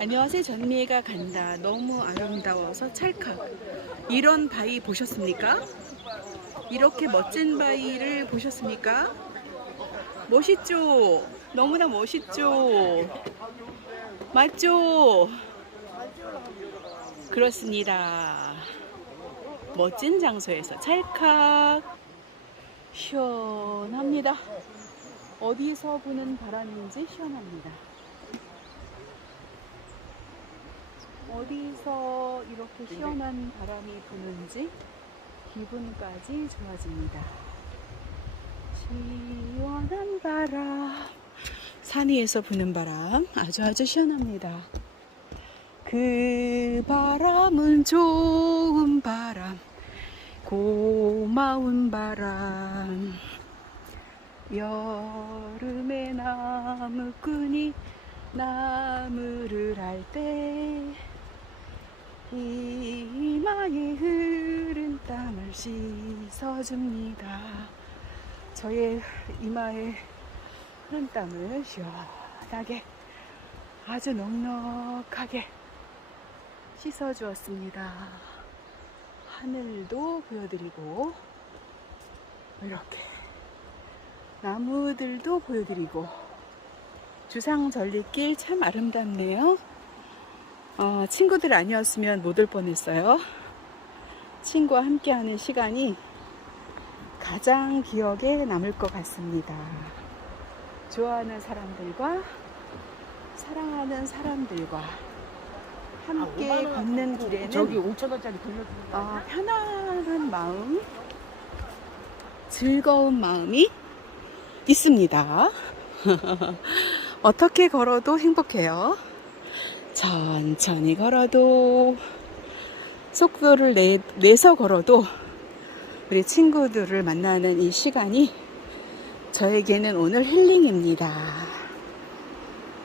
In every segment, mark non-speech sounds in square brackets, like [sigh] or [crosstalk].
안녕하세요. 전미애가 간다. 너무 아름다워서 찰칵. 이런 바위 보셨습니까? 이렇게 멋진 바위를 보셨습니까? 멋있죠? 너무나 멋있죠? 맞죠? 그렇습니다. 멋진 장소에서 찰칵. 시원합니다. 어디서 부는 바람인지 시원합니다. 어디서 이렇게 시원한 바람이 부는지 기분까지 좋아집니다. 시원한 바람. 산 위에서 부는 바람 아주 아주 시원합니다. 그 바람은 좋은 바람, 고마운 바람. 여름에 나무꾼이 나무를 이마에 흐른 땀을 씻어줍니다. 저의 이마에 흐른 땀을 시원하게 아주 넉넉하게 씻어주었습니다. 하늘도 보여드리고 이렇게 나무들도 보여드리고 주상 전리길 참 아름답네요. 어, 친구들 아니었으면 못 올 뻔했어요. 친구와 함께하는 시간이 가장 기억에 남을 것 같습니다. 좋아하는 사람들과 사랑하는 사람들과 함께 걷는 길에는 저기 5천 원짜리 빌려주는 거 어? 편안한 마음, 즐거운 마음이 있습니다. [laughs] 어떻게 걸어도 행복해요. 천천히 걸어도, 속도를 내, 내서 걸어도, 우리 친구들을 만나는 이 시간이 저에게는 오늘 힐링입니다.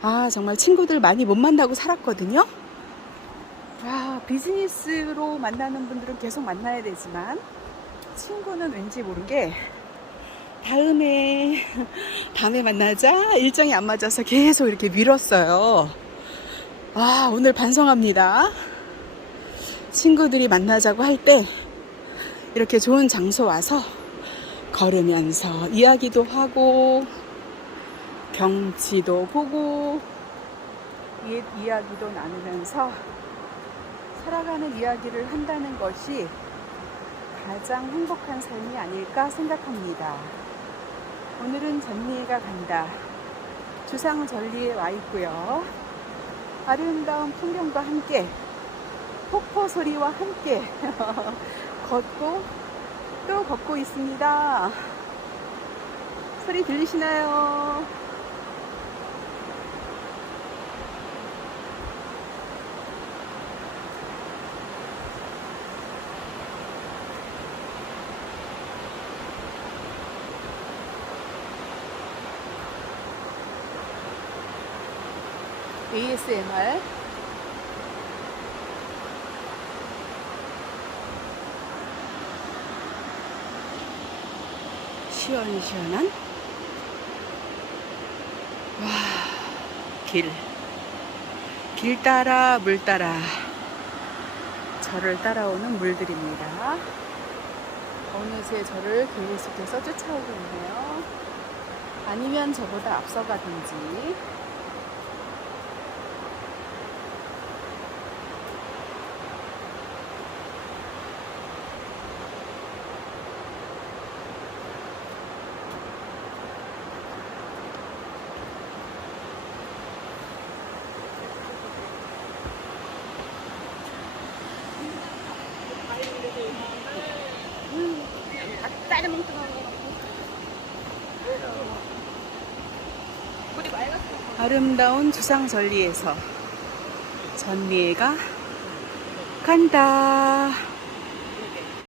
아, 정말 친구들 많이 못 만나고 살았거든요. 아, 비즈니스로 만나는 분들은 계속 만나야 되지만 친구는 왠지 모르게 다음에 [laughs] 다음에 만나자 일정이 안 맞아서 계속 이렇게 미뤘어요. 아, 오늘 반성합니다. 친구들이 만나자고 할 때 이렇게 좋은 장소 와서 걸으면서 이야기도 하고 경치도 보고 옛 이야기도 나누면서 살아가는 이야기를 한다는 것이 가장 행복한 삶이 아닐까 생각합니다. 오늘은 전리가 간다. 주상 전리에 와 있고요. 아름다운 풍경과 함께 폭포 소리와 함께 [laughs] 걷고 또 걷고 있습니다. 소리 들리시나요? ASMR 시원시원한 와, 길. 길 따라 물 따라 저를 따라오는 물들입니다. 어느새 저를 계속해서 쫓아오고 있네요. 아니면 저보다 앞서가든지 닭다리 뭉뚱한 거 아름다운 주상절리에서 전미애가 간다.